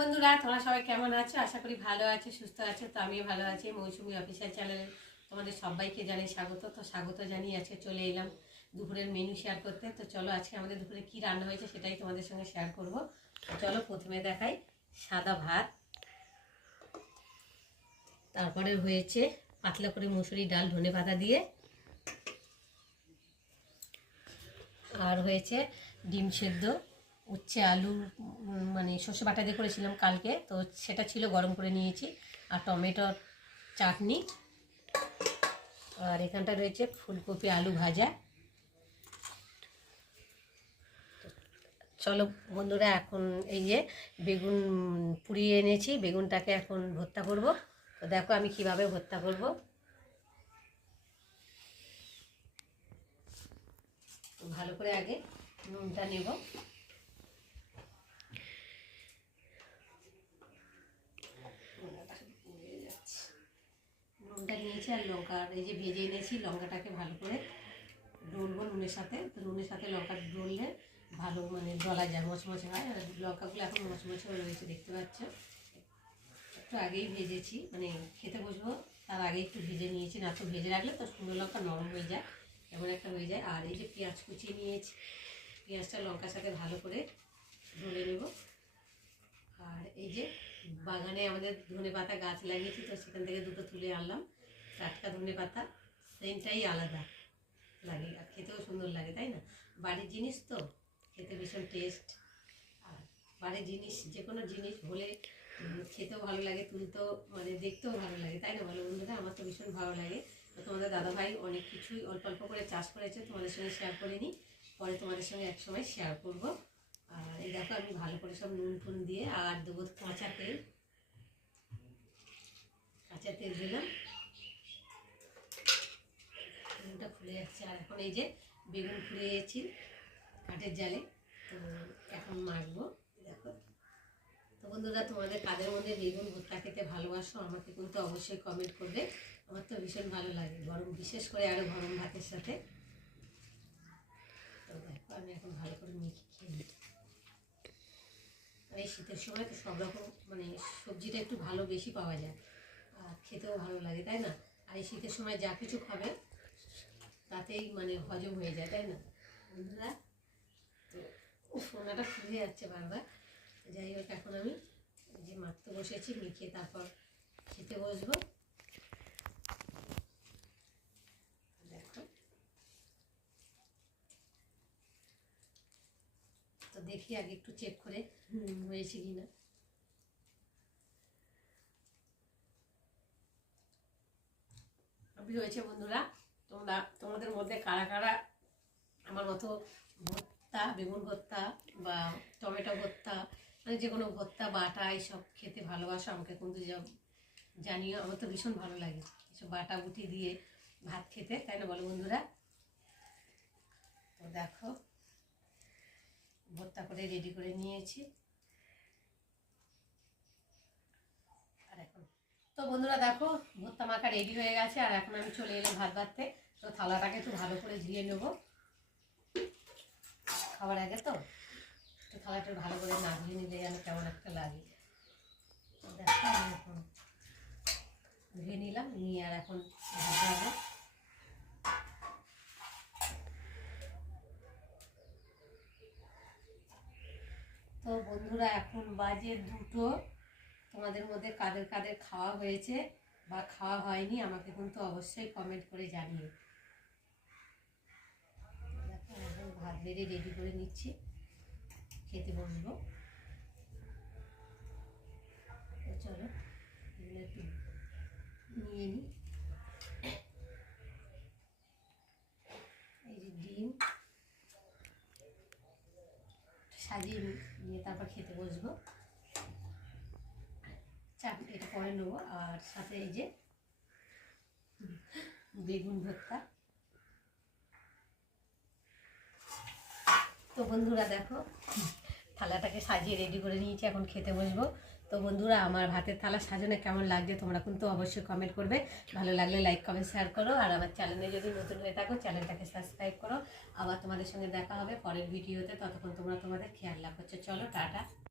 বন্ধুরা, তোমরা সবাই কেমন আছো? আশা করি ভালো আছো, সুস্থ আছো। তো আমিও ভালো আছি। মৌসুমি অফিসিয়াল চ্যানেলে তোমাদের সবাইকে জানাই স্বাগত। তো স্বাগত জানিয়ে আজকে চলে এলাম দুপুরের মেনু শেয়ার করতে। তো চলো আজকে আমাদের দুপুরে কি রান্না হয়েছে সেটাই তোমাদের সঙ্গে শেয়ার করব। চলো প্রথমে দেখাই সাদা ভাত, তারপরে হয়েছে পাতলা করে মুসুরি ডাল ধনেপাতা দিয়ে, আর হয়েছে ডিম সেদ্ধ, উচ্ছে আলু মানে সর্ষে বাটা দিয়ে করেছিলাম কালকে, তো সেটা ছিল গরম করে নিয়েছি, আর টমেটোর চাটনি, আর এখানটা রয়েছে ফুলকপি আলু ভাজা। চলো বন্ধুরা, এখন এই যে বেগুন পুড়িয়ে এনেছি, বেগুনটাকে এখন ভর্তা করব। তো দেখো আমি কিভাবে ভর্তা করব। ভালো করে আগে নুনটা নেব, নুনটা নিয়েছি, আর লঙ্কা এই যে ভেজে এনেছি লঙ্কাটাকে ভালো করে ডলবো নুনের সাথে। তো নুনের সাথে লঙ্কা ডললে ভালো মানে ডলা যায়, মচমচে হয়। আর লঙ্কাগুলো এখন মচমচে হয়ে রয়েছে, দেখতে পাচ্ছ। একটু আগেই ভেজেছি, মানে খেতে বসবো তার আগে একটু ভেজে নিয়েছি, না তো ভেজে রাখলে তো শুকনো লঙ্কা নরম হয়ে যায়, এমন একটা হয়ে যায়। আর এই যে পেঁয়াজ কুচিয়ে নিয়েছি, পেঁয়াজটা লঙ্কার সাথে ভালো করে ডলে নেব। আর এই যে বাগানে আমাদের ধনেপাতা গাছ লাগিয়েছি, তো সেখান থেকে দুটো তুলে আনলাম, টাটকা ধনেপাতা, সেন্টটাই আলাদা লাগে আর খেতেও সুন্দর লাগে, তাই না? বাড়ির জিনিস তো খেতে ভীষণ টেস্ট। আর বাড়ির জিনিস যে কোনো জিনিস হলে খেতেও ভালো লাগে, তুলতেও মানে দেখতেও ভালো লাগে, তাই না বলো বন্ধুরা? আমার তো ভীষণ ভালো লাগে। তো তোমাদের দাদাভাই অনেক কিছুই অল্প অল্প করে চাষ করেছে, তোমাদের সঙ্গে শেয়ার করিনি, পরে তোমাদের সঙ্গে একসময় শেয়ার করব। আর এই দেখো আমি ভালো করে সব নুন টুন দিয়ে, আর দেবো কাঁচা তেল, কাঁচা তেল দিলাম, বেগুনটা ফুলে যাচ্ছে। আর এখন এই যে বেগুন ফুলিয়েছি কাঠের জালে, তো এখন মাখবো। দেখো তো বন্ধুরা, তোমাদের কাদের মধ্যে বেগুন ভর্তা খেতে ভালোবাসো আমাকে কিন্তু অবশ্যই কমেন্ট করবে। আমার তো ভীষণ ভালো লাগে গরম, বিশেষ করে আরও গরম ভাতের সাথে। তো দেখো আমি এখন ভালো করে মেখে খেয়ে নিই। আর এই শীতের সময় তো সব রকম মানে সবজিটা একটু ভালো বেশি পাওয়া যায়, আর খেতেও ভালো লাগে, তাই না? আর এই শীতের সময় যা কিছু খাবে তাতেই মানে হজম হয়ে যায়, তাই না বন্ধুরা? তো ফোনাটা ফুলে যাচ্ছে বারবার। যাই হোক, এখন আমি যে মাখতে বসেছি, মেখে তারপর খেতে বসবো। দেখো তো দেখি আগে একটু চেক করে হয়েছে কিনা। সবই হয়েছে বন্ধুরা। তোমাদের মধ্যে কারা কারা আমার মতো ভর্তা, বেগুন ভর্তা বা টমেটো ভর্তা, মানে যে কোনো ভর্তা বাটা এইসব খেতে ভালোবাসো আমাকে কিন্তু জানিও। আমার তো ভীষণ ভালো লাগে এসব বাটা বুটি দিয়ে ভাত খেতে, তাই না বলো বন্ধুরা? তো দেখো ভর্তা করে রেডি করে নিয়েছি। আর এখন তো বন্ধুরা দেখো ভর্তা মাখা রেডি হয়ে গেছে, আর এখন আমি চলে এলাম ভাত বাড়তে। তো থালাটাকে একটু ভালো করে ধুয়ে নেবো খাবার আগে, তো থালাটা ভালো করে না ধুয়ে নিলে যেন কেমন একটা লাগে। দেখো আমি এখন ধুয়ে নিলাম, নিয়ে আর এখন ভাজা। তো বন্ধুরা এখন বাজে 2টো। তোমাদের মধ্যে কাদের কাদের খাওয়া হয়েছে বা খাওয়া হয়নি আমাকে কিন্তু অবশ্যই কমেন্ট করে জানিও। দেখো এখন ভাত বেড়ে রেডি করে নিচ্ছি, খেতে বসবো। চলো এগুলো একটু নিয়ে নিই। এই যে ডিম সাজিয়ে নিয়ে তারপর খেতে বসবো। চাটনি এটা পরে নেবো, আর সাথে এই যে বেগুন ভর্তা। তো বন্ধুরা দেখো থালাটাকে সাজিয়ে রেডি করে নিয়েছি, এখন খেতে বসবো। তো বন্ধুরা আমার ভাতের থালা সাজানো কেমন লাগছে তোমরা কিন্তু অবশ্যই কমেন্ট করবে। ভালো লাগলে লাইক কমেন্ট শেয়ার করো, আর আমার চ্যানেলে যদি নতুন হয়ে থাকো চ্যানেলটাকে সাবস্ক্রাইব করো। আবার তোমাদের সঙ্গে দেখা হবে পরের ভিডিওতে, ততক্ষণ তোমরা তোমাদের খেয়াল রাখো। চলো টাটা।